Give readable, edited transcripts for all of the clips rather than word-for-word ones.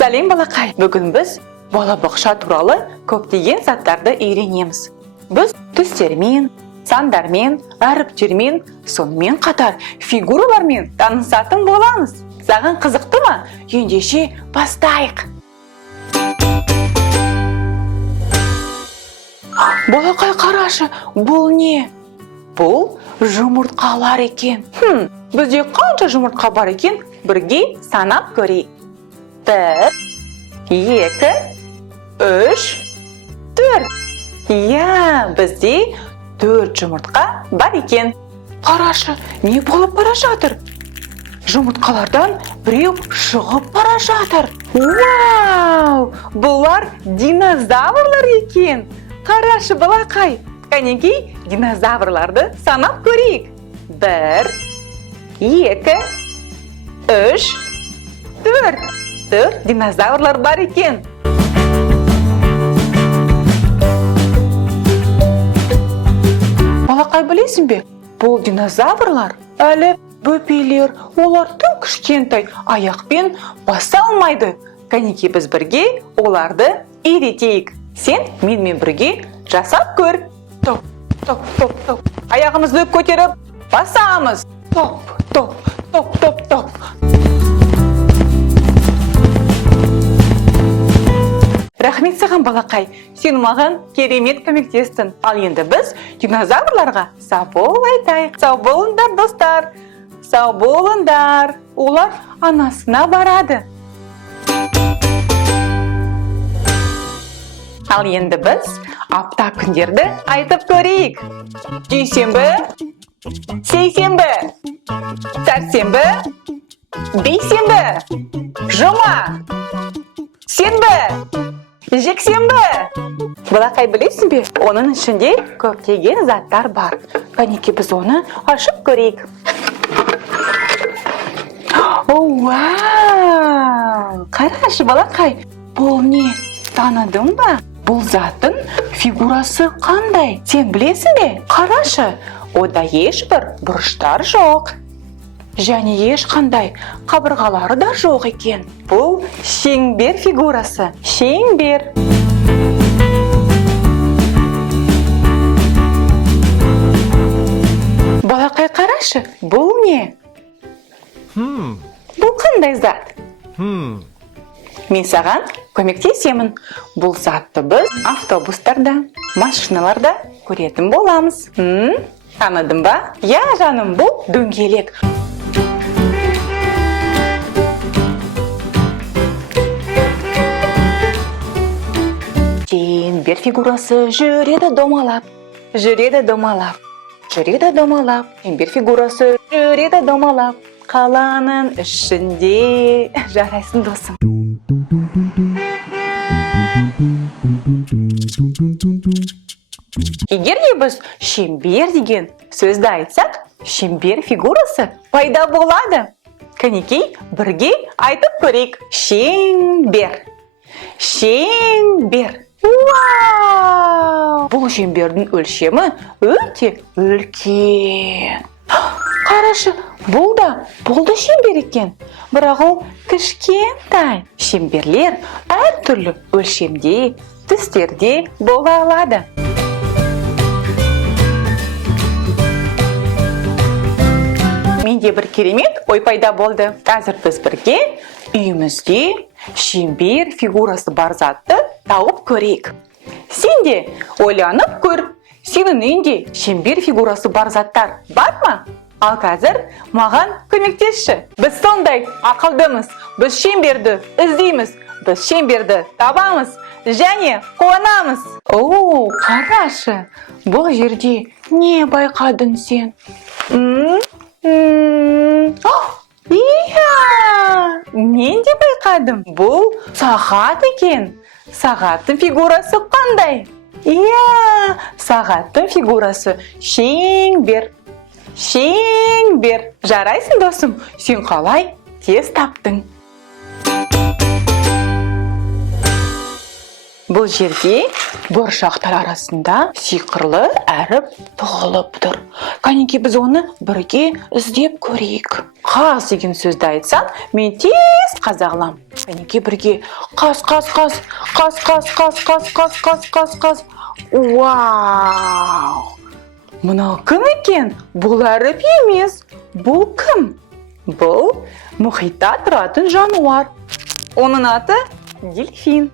Сәлем балақай, бүгін біз балабақша туралы көптеген заттарды үйренеміз. Біз түстермен, сандармен, әріптермен, сонымен қатар фигуралармен танысатын боламыз. Саған қызықты ма? Ендеше бастайық. Балақай, қарашы, бұл не? Бұл жұмыртқалар екен. Бізде қанша жұмыртқа бар екен? Бірге санап көрейік. 1, 2, 3, 4. Иә, бізде 4 жұмыртқа бар екен. Қарашы, не болып бара жатыр? Жұмыртқалардан біреу шығып бара жатыр. Вау! Бұлар динозаврлар екен. Қарашы, балақай, кәнекей динозаврларды санап көрейік. 1, 2, 3, 4. 4 динозаврлар бар екен. Балақай, білесің бе? Бұл динозаврлар әлі бөпелер, олар тым кішкентай, аяқпен баса алмайды. Кәнекей біз бірге оларды үйретейік. Сен менімен бірге жасап көр. Топ, топ, топ, топ. Аяғымызды көтеріп басамыз. Топ, топ, топ, топ, топ. Рахмет саған, балақай, сен маған керемет көмектестің. Ал енді біз динозаврларға сау бол айтайық. Сау болыңдар, достар. Сау болыңдар. Олар анасына барады. Ал енді біз апта күндерді айтып көрейік. Дүйсенбі, сейсенбі, сәрсенбі, бейсенбі, жұма, сенбі, жексенбі. Балақай, білесің бе? Оның ішінде көптеген заттар бар. Кәнекей біз оны ашып көрейік. Вау! Қарашы, балақай, бұл не? Таныдың ба? Бұл заттың фигурасы қандай? Сен білесің бе? Қарашы, ода ешбір бұрыштар жоқ. Және ешқандай қабырғалары да жоқ екен. Бұл шеңбер фигурасы. Шеңбер. Балақай, қарашы, бұл не? Бұл қандай зат? Мен саған көмектесемін. Бұл затты біз автобустарда, машиналарда көретін боламыз. Таныдың ба? Я, жаным, бұл дөңгелек. Шеңбер фигурасы жүреді домалап, жүреді домалап, жүреді домалап. Шеңбер фигурасы жүреді домалап, қаланың ішінде. Жарайсың, досым. Егер де біз шеңбер деген сөзді айтсақ, шеңбер фигурасы пайда болады. Кәнекей бірге айтып көрейік. Шеңбер. Шеңбер. Вау! Бұл шеңбердің өлшемі өте үлкен. Қарашы, бұл да шеңбер екен. Бірақ ол кішкентай. Шеңберлер әртүрлі өлшемде, түстерде бола алады. Менде бір керемет ой пайда болды. Қазір біз бірге үйімізде шеңбер фигурасы бар затты тауып көрейік. Сен де ойланып көр. Сенің үйінде шеңбер фигурасы бар заттар бар ма? Ал қазір маған көмектесші. Біз сондай ақылдымыз. Біз шеңберді іздейміз. Біз шеңберді табамыз және қуанамыз. Қарашы, бұл жерде не байқадың сен? Иә, мен де байқадым. Бұл сағат екен. Сағаттың фигурасы қандай? Иә, сағаттың фигурасы шеңбер. Шеңбер. Жарайсың, досым. Сен қалай тез таптың? Бұл жерде бұршақтар арасында сиқырлы әріп тұғылып тұр. Кәнеки біз оны бірге іздеп көрейік. Қаз деген сөзді айтсам, мен тез қазағылам. Кәнеки бірге қаз. Вау! Мынау кім екен? Бұл әріп емес. Бұл кім? Бұл мұхитта тұратын жануар. Оның аты дельфин.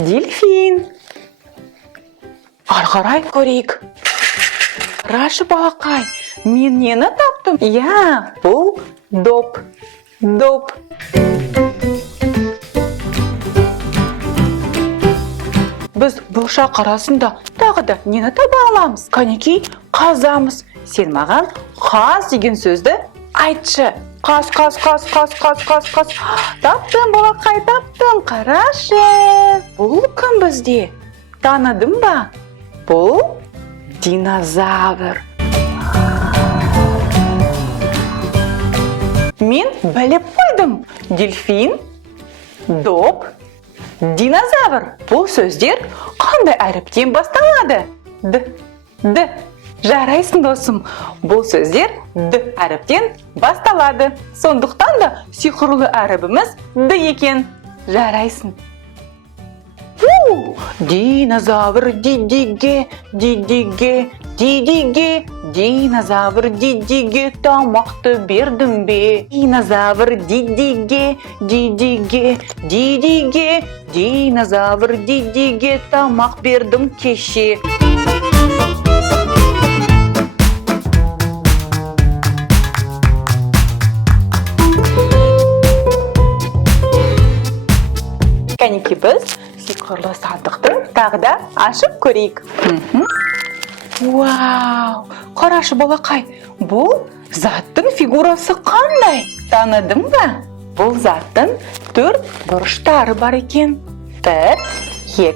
Дельфин. Арғарай көрейік. Рашы балақай, мен нені таптым? Я, бұл доп. Біз бұршақ арасында тағы да нені таба аламыз? Кәнеки қазамыз. Сен маған қаз деген сөзді айтшы. Қаз. Таптым, балақай, таптым. Қарашы. Бұл кім бізде? Таныдың ба? Бұл динозавр. Мен біліп қойдым. Дельфин, доп, динозавр. Бұл сөздер қандай әріптен басталады? Д. Жарайсың досым. Бұл сөздер Д әріптен басталады. Сондықтан да сиқырлы әрібіміз Д екен. Жарайсың. Динозавр дидиге, динозавр дидиге тамақты бердім бе? Динозавр дидиге, динозавр дидиге тамақ бердім кеше. Кәнеки біз сиқырлы сандықты тағы да ашып көрейік. Вау! Қарашы балақай, бұл заттың фигурасы қандай? Таныдың ба? Бұл заттың 4 бұрыштары бар екен. 1, 2,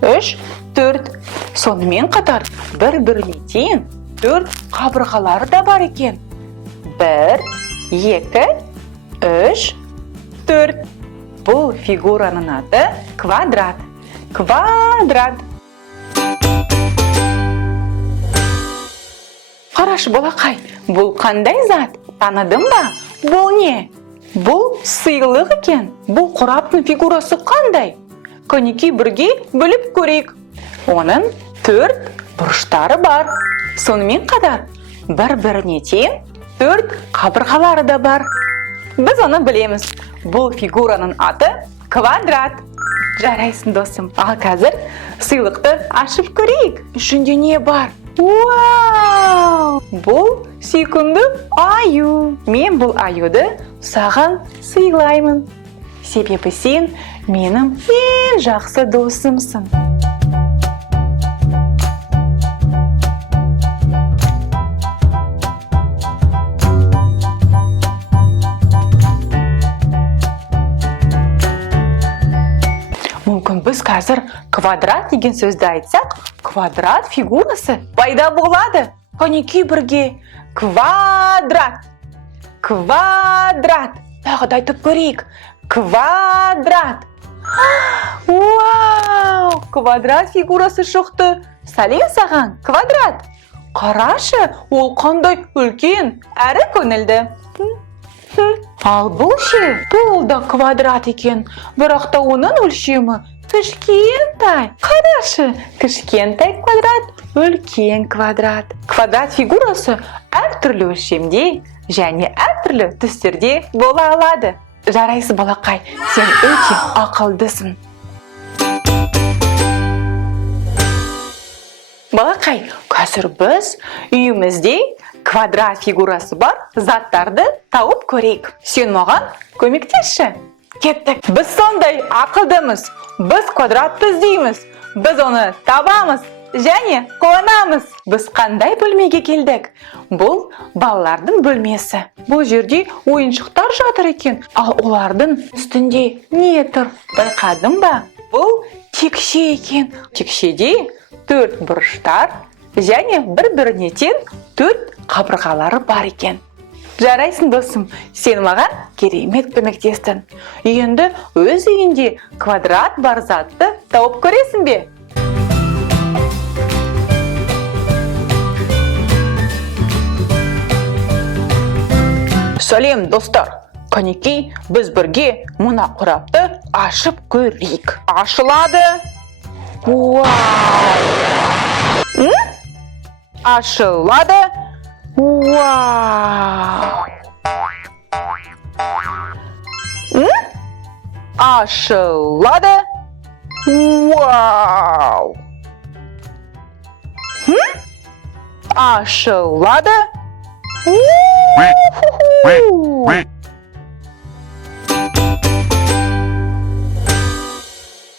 3, 4. Сонымен қатар бір-біріне тең 4 қабырғалары да бар екен. 1, 2, 3, 4. Бұл фигураның аты квадрат. Қарашы балақай, бұл қандай зат? Таныдың ба? Бұл не? Бұл сыйлық екен. Бұл қораптың фигурасы қандай? Кәнеки бірге біліп көрейік. Оның 4 бұрыштары бар. Сонымен қатар бір-біріне тең 4 қабырғалары да бар. Біз оны білеміз. Бұл фигураның аты квадрат. Жарайсың досым. Ал қазір сыйлықты ашып көрейік. Ішінде не бар? Вау! Бұл сүйкімді аю. Мен бұл аюды саған сыйлаймын. Себебі сен менің ең жақсы досымсың. Мүмкін біз қазір квадрат деген сөзді айтсақ, квадрат фигурасы пайда болады. Кәнеки бірге квадрат. Тағы да айтып көрейік. Квадрат. Вау! Квадрат фигурасы шықты. Сәлем саған, квадрат. Қарашы, ол қандай үлкен әрі көңілді. Ал бұл ше, бұл да квадрат екен, бірақ та оның өлшемі кішкентай. Қарашы, кішкентай квадрат, үлкен квадрат. Квадрат фигурасы әртүрлі өлшемде және әртүрлі түстерде бола алады. Жарайсың балақай, сен өте ақылдысың. Балақай, қазір біз үйімізде квадрат фигурасы бар заттарды тауып көрейік. Сен маған көмектесші. Кеттік. Біз сондай ақылдымыз. Біз квадратты іздейміз. Біз оны табамыз және қуанамыз. Біз қандай бөлмеге келдік? Бұл балалардың бөлмесі. Бұл жерде ойыншықтар жатыр екен. Ал олардың үстінде не тұр? Байқадың ба? Бұл текше екен. Текшеде 4 бұрыштар және бір-біріне тең 4 қабырғалары бар екен. Жарайсың досым, сен маған керемет көмектестің. Енді өз үйінде квадрат бар затты тауып көресің бе? Сәлем, достар. Қанекей, біз бірге мұна құрапты ашып көрейік. Ашылады. Вау! Ашылады. Вау! Ашылады. Вау! Ашылады.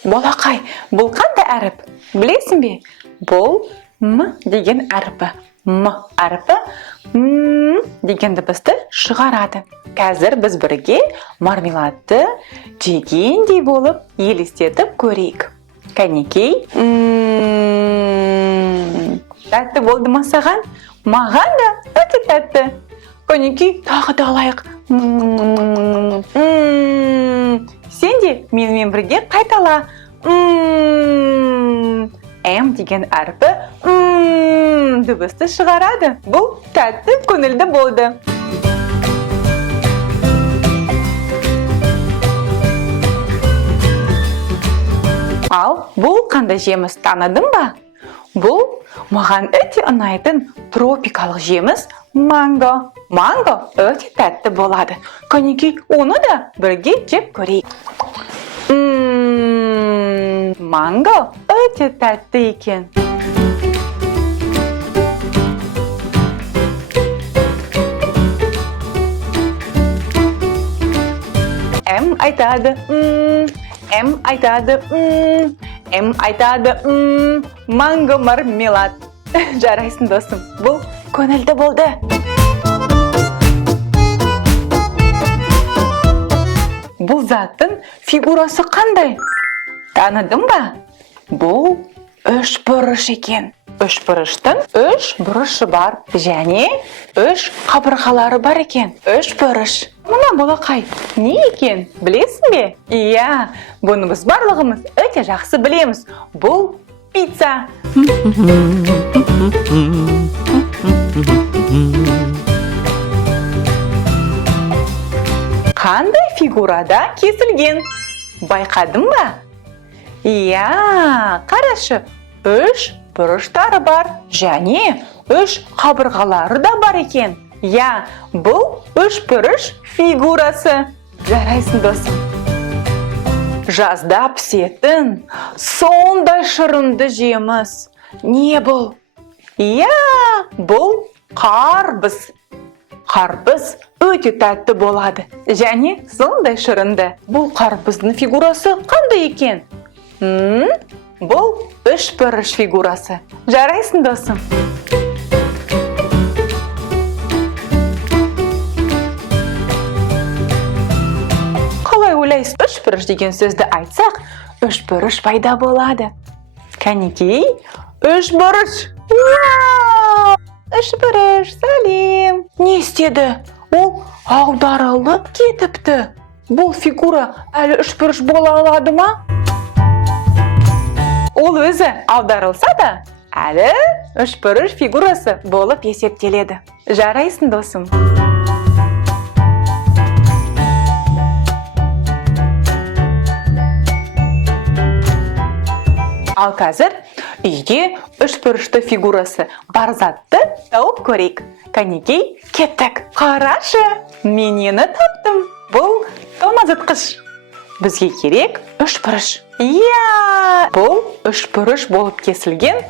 Балақай, бұл қандай әріп? Білесің бе? Бұл М деген әріпі. М әріпі деген дыбысты шығарады. Қазір біз бірге мармеладты жегендей болып елестетіп көрейік. Кәнекей, тәтті болды ма саған? Маған да өте тәтті. Кәнекей, тағы да алайық. Сен де менімен бірге қайтала. М деген әріпі дыбысты шығарады. Бұл тәтті көңілді болды. Ал бұл қандай жеміс, таныдың ба? Бұл маған өте ұнайтын тропикалық жеміс манго. Манго өте тәтті болады. Кәнекей, оны да бірге жеп көрейік. Манго өте тәтті екен. М айтады, М айтады, М айтады, манго мармелад. Жарайсың досым, бұл көңілді болды. Бұл заттың фигурасы қандай? Таныдың ба? Бұл үш бұрыш екен. Үш бұрыштың үш бұрышы бар, және үш қабырғалары бар екен. Үш бұрыш. Мұна балақай, не екен? Білесің бе? Иә, бұны біз барлығымыз өте жақсы білеміз. Бұл пицца. Қандай фигурада кесілген? Байқадың ба? Иә, қарашы, үш бұрыштары бар, және үш қабырғалары да бар екен. Иә, бұл үш бұрыш фигурасы. Жарайсың досым. Жазда пісетін сондай шырынды жеміс. Не бұл? Иә, бұл қарбыз. Қарбыз өте тәтті болады, және сондай шырынды. Бұл қарбыздың фигурасы қандай екен? Бұл үш бұрыш фигурасы. Жарайсың досым. Қалай ойлайсыз, үш бұрыш деген сөзді айтсақ, үш бұрыш пайда болады. Кәнекей, үш бұрыш. Үш бұрыш, сәлем. Не істеді? Ол аударылып кетіпті. Бұл фигура әлі үш бұрыш бола алады ма? Ол өзі аударылса да, әлі үш бұрыш фигурасы болып есептеледі. Жарайсың досым. Ал қазір үйде үш бұрышты фигурасы бар затты тауып көрейік. Кәнекей, кеттік. Қарашы, мен нені таптым? Бұл тоңазытқыш. Бізге керек үш бұрыш. Иә, бұл үш бұрыш болып кесілген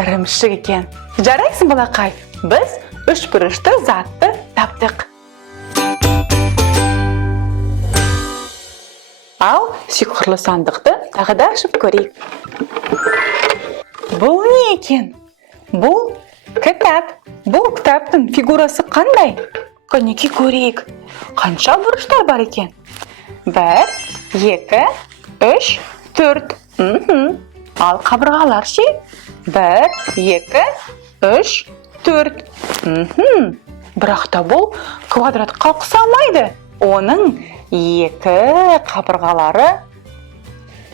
ірімшік екен. Жарайсың балақай, біз үш бұрышты затты таптық. Ал сиқырлы сандықты тағы да ашып көрейік. Бұл не екен? Бұл кітап. Бұл кітаптың фигурасы қандай? Кәнекей көрейік. Қанша бұрыштар бар екен? 1, 2, 3, 4. Ал қабырғалар ше? 1, 2, 3, 4. бірақ та бұл квадратқа ұқсамайды. Оның екі қабырғалары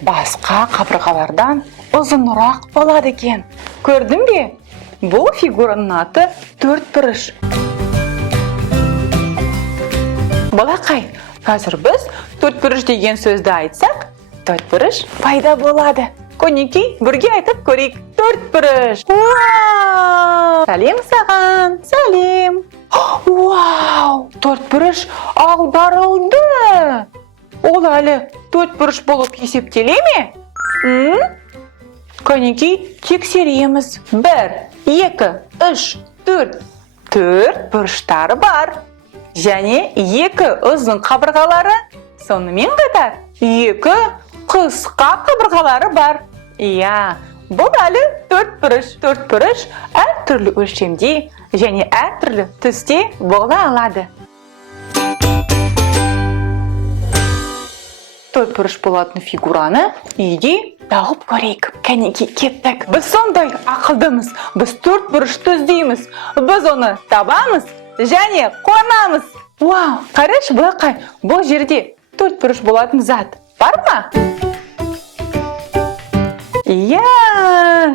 басқа қабырғалардан ұзынырақ болады екен. Көрдің бе? Бұл фигураның аты төртбұрыш. Балақай, қазір біз төртбұрыш деген сөзді айтсақ, төртбұрыш пайда болады. Көнекей, бірге айтып көрейік. Төртбұрыш. Вау! Сәлем саған. Сәлем. Вау! Төртбұрыш аударылды. Ол әлі төртбұрыш болып есептеле ме? Көнекей, тексереміз. 1, 2, 3, 4. Төрт бұрыштары бар. Және екі ұзын қабырғалары, сонымен қатар екі қысқа қабырғалары бар. Иә, бұл әлі төртбұрыш. Төртбұрыш әртүрлі өлшемде және әртүрлі түсте бола алады. Төртбұрыш болатын фигураны үйде тауып көрейік. Кәнеки, кеттік. Біз сондай ақылдымыз. Біз төртбұрышты іздейміз. Біз оны табамыз және қонамыз. Вау, қарашы Балақай, бұл жерде төртбұрыш болатын зат бар ма? Иә,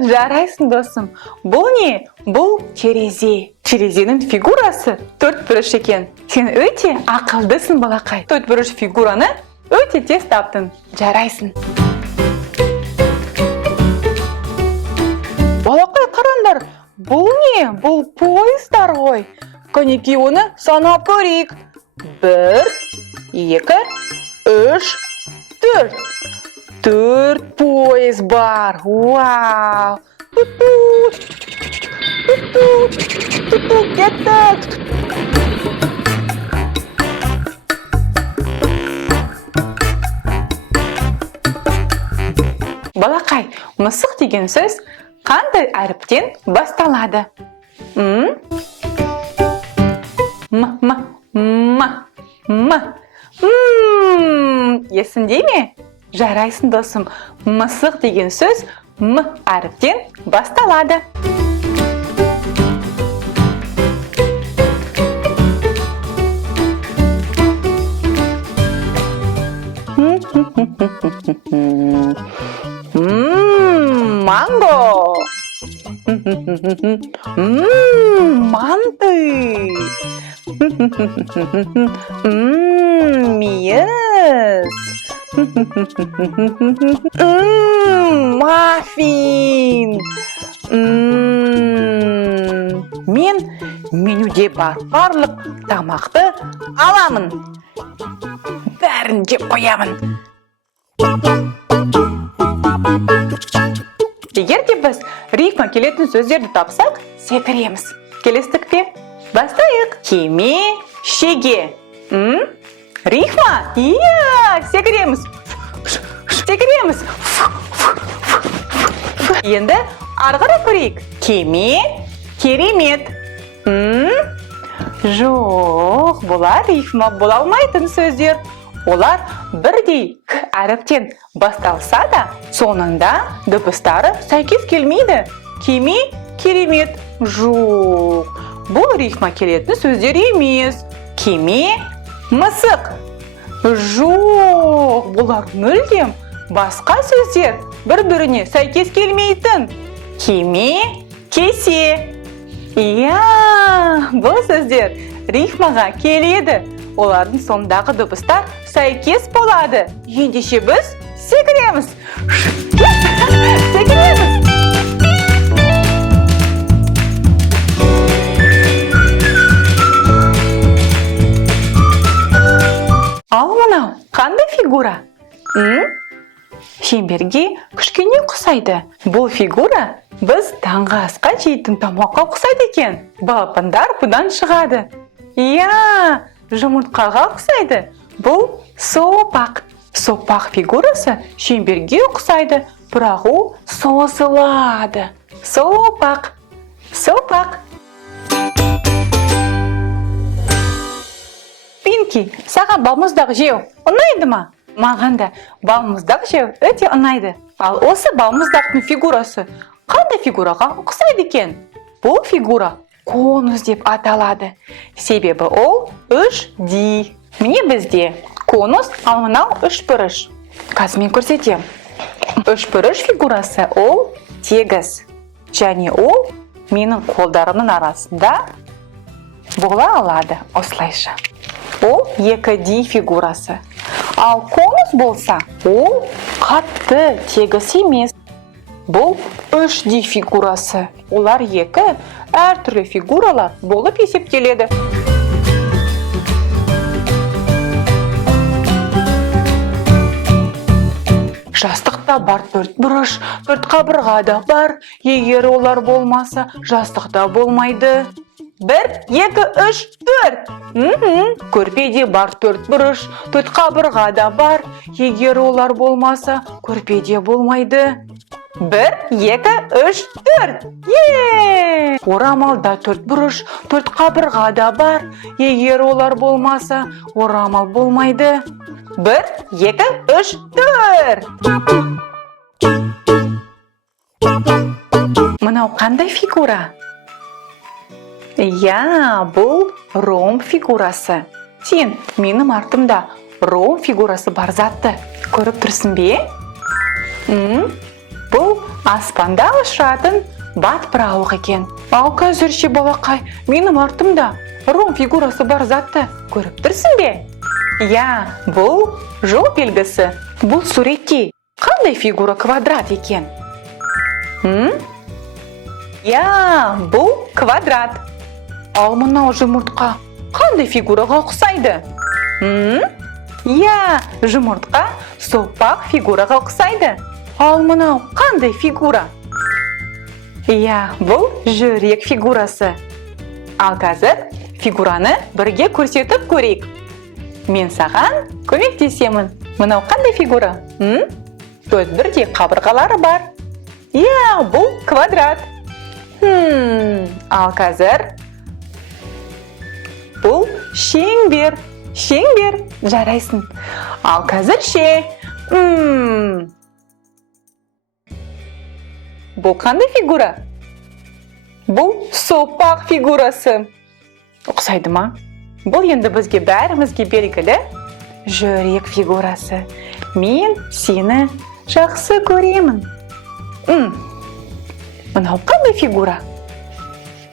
жарайсың досым. Бұл не? Бұл терезе. Терезенің фигурасы төртбұрыш екен. Сен өте ақылдысың, Балақай. Төртбұрыш фигураны өте тез таптың. Жарайсың. Балақай, қараңдар. Бұл не? Бұл поездар ғой. Көнекей, оны санап көрейік. 1, 2, 3, 4. 4 поезд бар. Вау! Кеттік! Балақай, мысық деген сөз қандай әріптен басталады? Есіңде ме? Жарайсың досым. Мысық деген сөз м әріптен басталады. Манго. Манты. Мейіз. Маффин. Мен менюде бар барлық тамақты аламын. Бәрін жеп қоямын. Егер де біз рифма келетін сөздерді тапсақ, секіреміз. Келестік пе? Бастайық. Кеме, шеге. Рифма? Иә, секіреміз. Секіреміз. Енді арғара көрейік. Кеме, керемет. Жоқ, бұлар рифма бола алмайтын сөздер. Олар бірдей к әріптен басталса да, соңында дыбыстары сәйкес келмейді. Кеме, керемет. Жоқ, бұл рифма келетін сөздер емес. Кеме, мысық. Жоқ, бұлар мүлдем басқа сөздер, бір-біріне сәйкес келмейтін. Кеме, кесе. Иә, бұл сөздер рифмаға келеді. Олардың соңындағы дыбыстар сәйкес болады. Ендеше біз секіреміз. Секіреміз. Ал мынау, қандай фигура? Шеңберге кішкене ұқсайды. Бұл фигура біз таңғы асқа жейтін тамаққа ұқсайды екен. Балапандар бұдан шығады. Иә, жұмыртқаға ұқсайды. Бұл сопақ. Сопақ фигурасы шеңберге ұқсайды, бірақ ол созылады. Сопақ. Сопақ. Пинки, саған балмұздақ жеу ұнайды ма? Маған да балмұздақ жеу өте ұнайды. Ал осы балмұздақтың фигурасы қандай фигураға ұқсайды екен? Бұл фигура конус деп аталады. Себебі ол 3D. Міне бізде конус, ал мынау үшбұрыш. Қазір мен көрсетем. Үшбұрыш фигурасы ол тегіс. Және ол менің қолдарымның арасында бола алады осылайша. Ол 2D фигурасы. Ал конус болса, ол қатты тегіс емес. Бұл 3D фигурасы. Олар екі әртүрлі фигуралар болып есептеледі. Жастықта бар 4 бұрыш, 4 қабырға да бар. Егер олар болмаса, жастықта болмайды. 1, 2, 3, 4. Көрпеде бар 4 бұрыш, 4 қабырға да бар. Егер олар болмаса, көрпеде болмайды. 1, 2, 3, 4. Орамалда 4 бұрыш, 4 қабырға да бар. Егер олар болмаса, орамал болмайды. 1, 2, 3, 4. Мынау қандай фигура? Бұл ромб фигурасы. Сен менің артымда ромб фигурасы бар затты көріп тұрсың бе? Бұл аспанда ұшатын батпырауық екен. Ал қазірше балақай, менің артымда ромб фигурасы бар затты көріп тұрсың бе? Бұл жол белгісі. Бұл суретте қандай фигура квадрат екен? Бұл квадрат. Ал мынау жұмыртқа қандай фигураға ұқсайды? Жұмыртқа соқпақ фигураға ұқсайды. Ал мынау қандай фигура? Бұл жүрек фигурасы. Ал қазір фигураны бірге көрсетіп көрейік. Мен саған көмектесемін. Мынау қандай фигура? 4 бірдей қабырғалары бар. Бұл квадрат. Ал қазір бұл шеңбер. Шеңбер, жарайсың. Ал қазір ше. Бұл қандай фигура? Бұл соқпақ фигурасы. Ұқсайды ма? Бұл енді бізге бәрімізге белгілі жүрек фигурасы. Мен сені жақсы көремін. Мынау қандай фигура?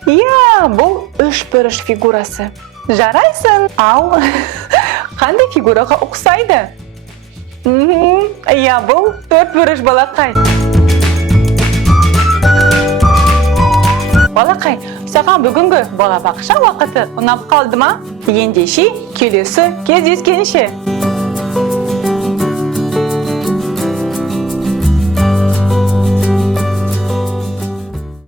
Бұл үшбұрыш фигурасы. Жарайсың. Ал қандай фигураға ұқсайды? Бұл төртбұрыш балақай. Балақай, саған бүгінгі балабақша уақыты ұнап қалды ма? Ендеше келесі кездескенше.